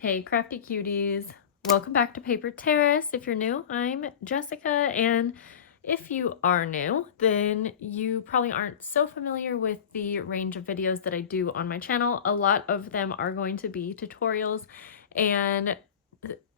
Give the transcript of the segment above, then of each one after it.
Hey crafty cuties, welcome back to Paper Terrace. If you're new, I'm Jessica, and if you are new, then you probably aren't so familiar with the range of videos that I do on my channel. A lot of them are going to be tutorials and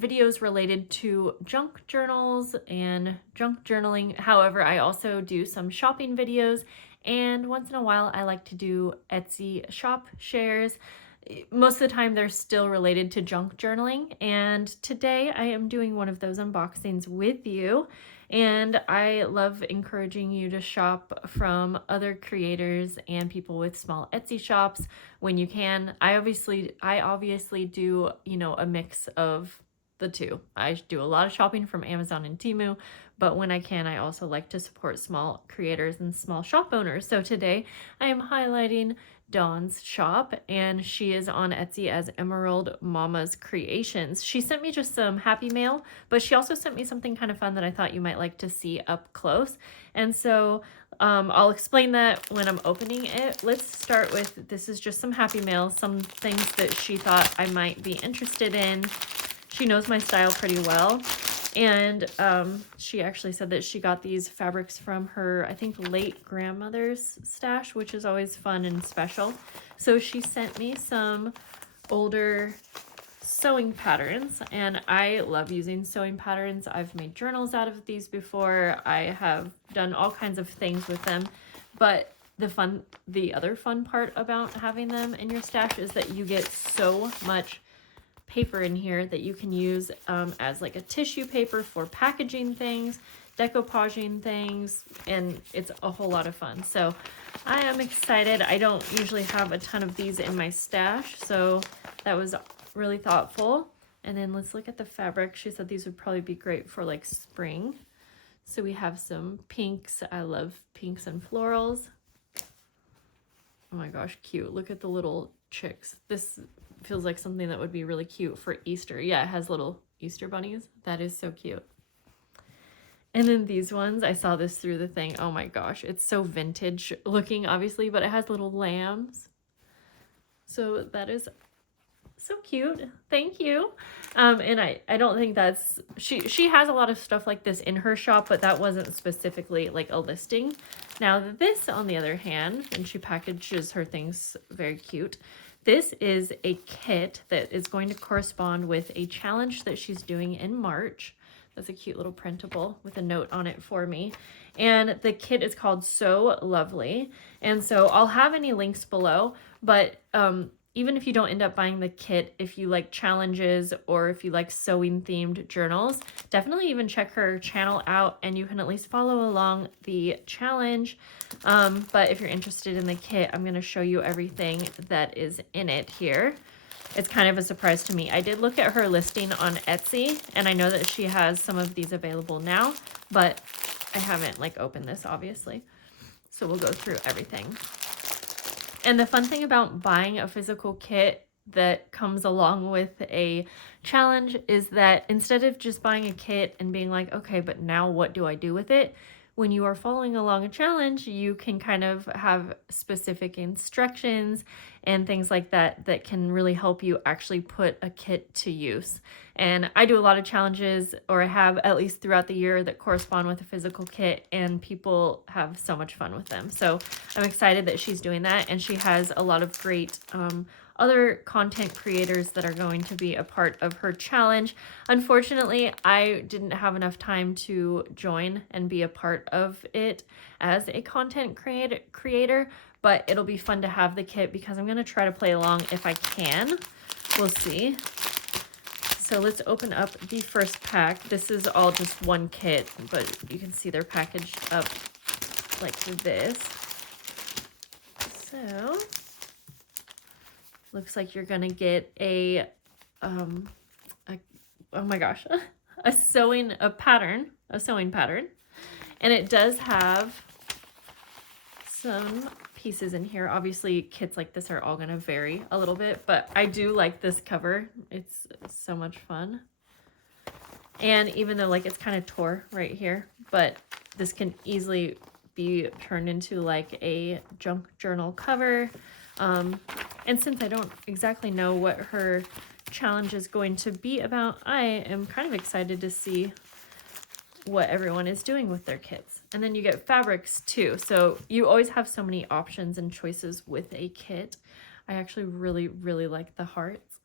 videos related to junk journals and junk journaling. However, I also do some shopping videos, and once in a while I like to do Etsy shop shares. Most of the time they're still related to junk journaling, and today I am doing one of those unboxings with you. And I love encouraging you to shop from other creators and people with small Etsy shops when you can. I obviously do, a mix of the two. I do a lot of shopping from Amazon and Temu, but when I can, I also like to support small creators and small shop owners. So today I am highlighting Dawn's shop, and she is on Etsy as Emerald Mama's Creations. She sent me just some happy mail, but she also sent me something kind of fun that I thought you might like to see up close. And so I'll explain that when I'm opening it. Let's start with, this is just some happy mail, some things that she thought I might be interested in. She knows my style pretty well. And she actually said that she got these fabrics from her, I think, late grandmother's stash, which is always fun and special. So she sent me some older sewing patterns, and I love using sewing patterns. I've made journals out of these before. I have done all kinds of things with them, but the other fun part about having them in your stash is that you get so much paper in here that you can use as like a tissue paper for packaging things, decoupaging things, and it's a whole lot of fun. So I am excited. I don't usually have a ton of these in my stash, so that was really thoughtful. And then let's look at the fabric. She said these would probably be great for like spring. So we have some pinks. I love pinks and florals. Oh my gosh, cute. Look at the little chicks. This feels like something that would be really cute for Easter. Yeah, it has little Easter bunnies. That is so cute. And then these ones, I saw this through the thing. Oh my gosh, it's so vintage looking, obviously, but it has little lambs. So that is so cute. Thank you. And I don't think that's, she has a lot of stuff like this in her shop, but that wasn't specifically like a listing. Now this, on the other hand, and she packages her things very cute. This is a kit that is going to correspond with a challenge that she's doing in March. That's a cute little printable with a note on it for me. And the kit is called So Lovely. And so I'll have any links below, but even if you don't end up buying the kit, if you like challenges or if you like sewing themed journals, definitely even check her channel out and you can at least follow along the challenge. But if you're interested in the kit, I'm going to show you everything that is in it here. It's kind of a surprise to me. I did look at her listing on Etsy, and I know that she has some of these available now, but I haven't like opened this, obviously. So we'll go through everything. And the fun thing about buying a physical kit that comes along with a challenge is that instead of just buying a kit and being like, okay, but now what do I do with it? When you are following along a challenge, you can kind of have specific instructions and things like that that can really help you actually put a kit to use. And I do a lot of challenges, or I have at least throughout the year, that correspond with a physical kit, and people have so much fun with them. So I'm excited that she's doing that, and she has a lot of great other content creators that are going to be a part of her challenge. Unfortunately, I didn't have enough time to join and be a part of it as a content creator, but it'll be fun to have the kit because I'm going to try to play along if I can. We'll see. So let's open up the first pack. This is all just one kit, but you can see they're packaged up like this. So looks like you're gonna get a oh my gosh, a sewing pattern, and it does have some pieces in here. Obviously, kits like this are all gonna vary a little bit, but I do like this cover. It's so much fun. And even though like it's kind of tore right here, but this can easily be turned into like a junk journal cover. And since I don't exactly know what her challenge is going to be about. I am kind of excited to see what everyone is doing with their kits. And then you get fabrics too. So you always have so many options and choices with a kit. I actually really, really like the hearts.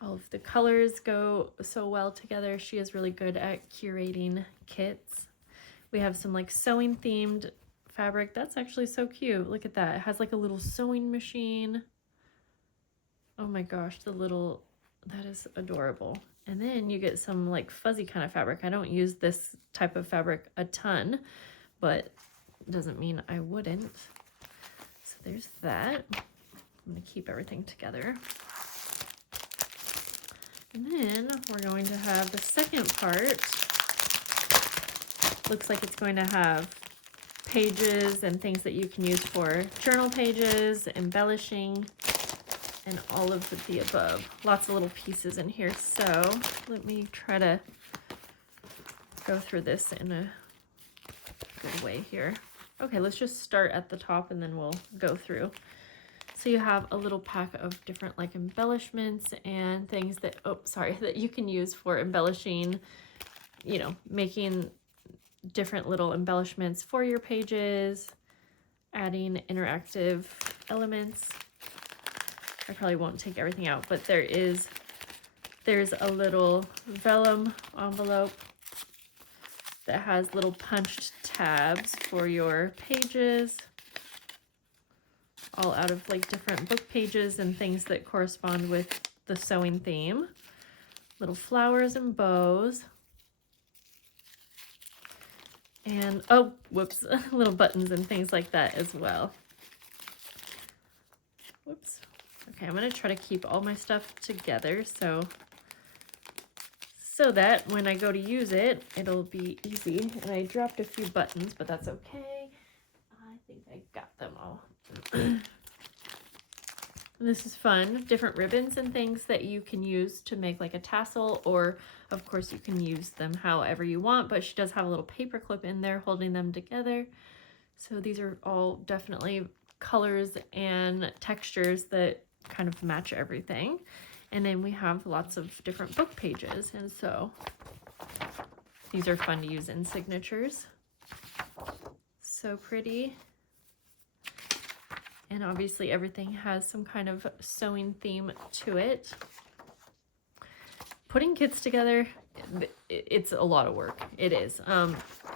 All of the colors go so well together. She is really good at curating kits. We have some like sewing themed fabric. That's actually so cute. Look at that. It has like a little sewing machine. Oh my gosh, that is adorable. And then you get some like fuzzy kind of fabric. I don't use this type of fabric a ton, but doesn't mean I wouldn't. So there's that. I'm gonna keep everything together. And then we're going to have the second part. Looks like it's going to have pages and things that you can use for journal pages, embellishing, and all of the above. Lots of little pieces in here. So let me try to go through this in a good way here. Okay, let's just start at the top and then we'll go through. So you have a little pack of different like embellishments and things that, that you can use for embellishing, you know, making different little embellishments for your pages, adding interactive elements. I probably won't take everything out, but there's a little vellum envelope that has little punched tabs for your pages, all out of like different book pages and things that correspond with the sewing theme. Little flowers and bows. And, oh, whoops, little buttons and things like that as well. Whoops. Okay, I'm going to try to keep all my stuff together so that when I go to use it, it'll be easy. And I dropped a few buttons, but that's okay. I think I got them all. This is fun. Different ribbons and things that you can use to make like a tassel, or of course you can use them however you want, but she does have a little paper clip in there holding them together. So these are all definitely colors and textures that kind of match everything. And then we have lots of different book pages, and so these are fun to use in signatures. So pretty. And obviously everything has some kind of sewing theme to it. Putting kits together, it's a lot of work. It is.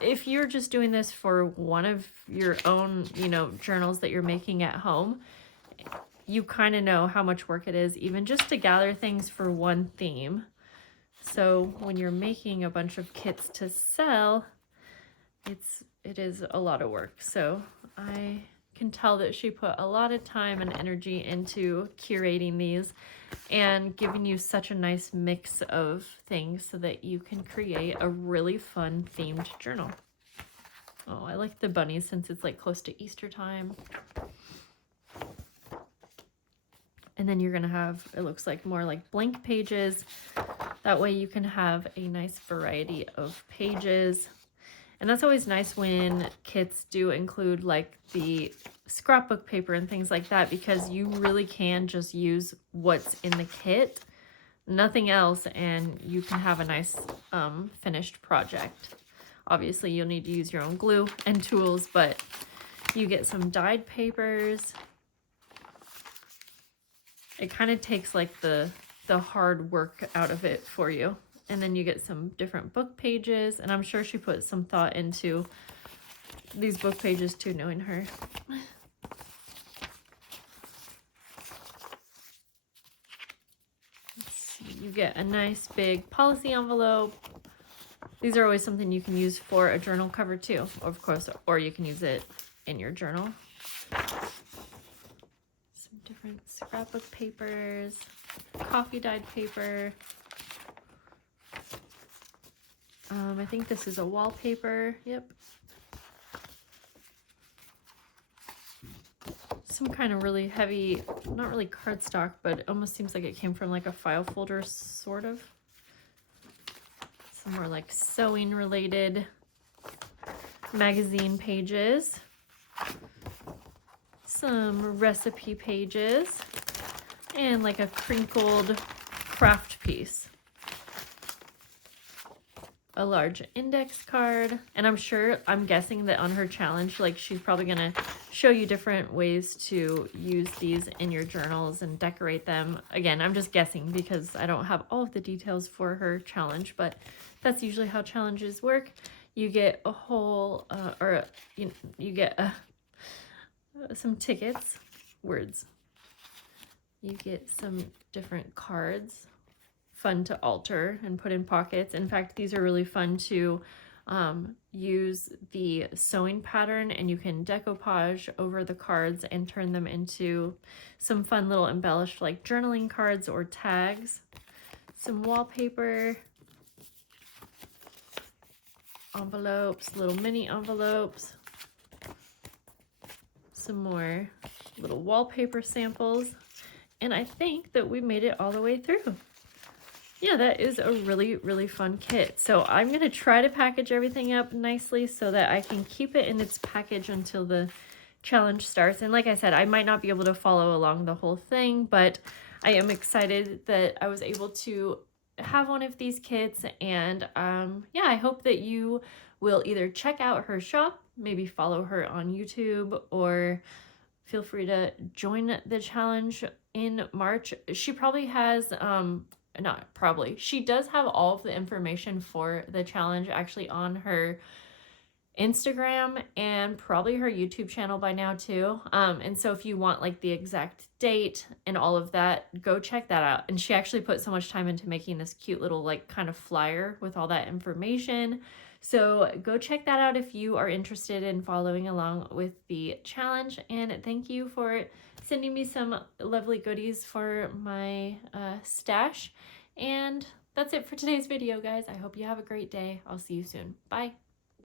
If you're just doing this for one of your own, you know, journals that you're making at home, you kind of know how much work it is, even just to gather things for one theme. So when you're making a bunch of kits to sell, it is a lot of work. So I can tell that she put a lot of time and energy into curating these and giving you such a nice mix of things so that you can create a really fun themed journal. Oh, I like the bunnies since it's like close to Easter time. And then you're gonna have, it looks like more like blank pages. That way you can have a nice variety of pages. And that's always nice when kits do include like the scrapbook paper and things like that, because you really can just use what's in the kit, nothing else, and you can have a nice finished project. Obviously you'll need to use your own glue and tools, but you get some dyed papers. It kind of takes like the hard work out of it for you. And then you get some different book pages, and I'm sure she put some thought into these book pages too, knowing her. Let's see, you get a nice big policy envelope. These are always something you can use for a journal cover too, of course, or you can use it in your journal. Some different scrapbook papers, coffee dyed paper. I think this is a wallpaper. Yep. Some kind of really heavy, not really cardstock, but it almost seems like it came from like a file folder, sort of. Some more like sewing related magazine pages. Some recipe pages. and like a crinkled craft piece. A large index card, and I'm guessing that on her challenge, like she's probably gonna show you different ways to use these in your journals and decorate them. Again, I'm just guessing because I don't have all of the details for her challenge, but that's usually how challenges work. You get a whole, you get some tickets, words. You get some different cards, fun to alter and put in pockets. In fact, these are really fun to use the sewing pattern, and you can decoupage over the cards and turn them into some fun little embellished like journaling cards or tags. Some wallpaper, envelopes, little mini envelopes, some more little wallpaper samples, and I think that we made it all the way through. Yeah, that is a really, really fun kit. So I'm going to try to package everything up nicely so that I can keep it in its package until the challenge starts. And like I said, I might not be able to follow along the whole thing, but I am excited that I was able to have one of these kits. And yeah, I hope that you will either check out her shop, maybe follow her on YouTube, or feel free to join the challenge in March. She probably has, not probably, she does have all of the information for the challenge actually on her Instagram and probably her YouTube channel by now too. And so if you want like the exact date and all of that, go check that out. And she actually put so much time into making this cute little like kind of flyer with all that information. So go check that out if you are interested in following along with the challenge. And thank you for sending me some lovely goodies for my stash. And that's it for today's video, guys. I hope you have a great day. I'll see you soon. Bye.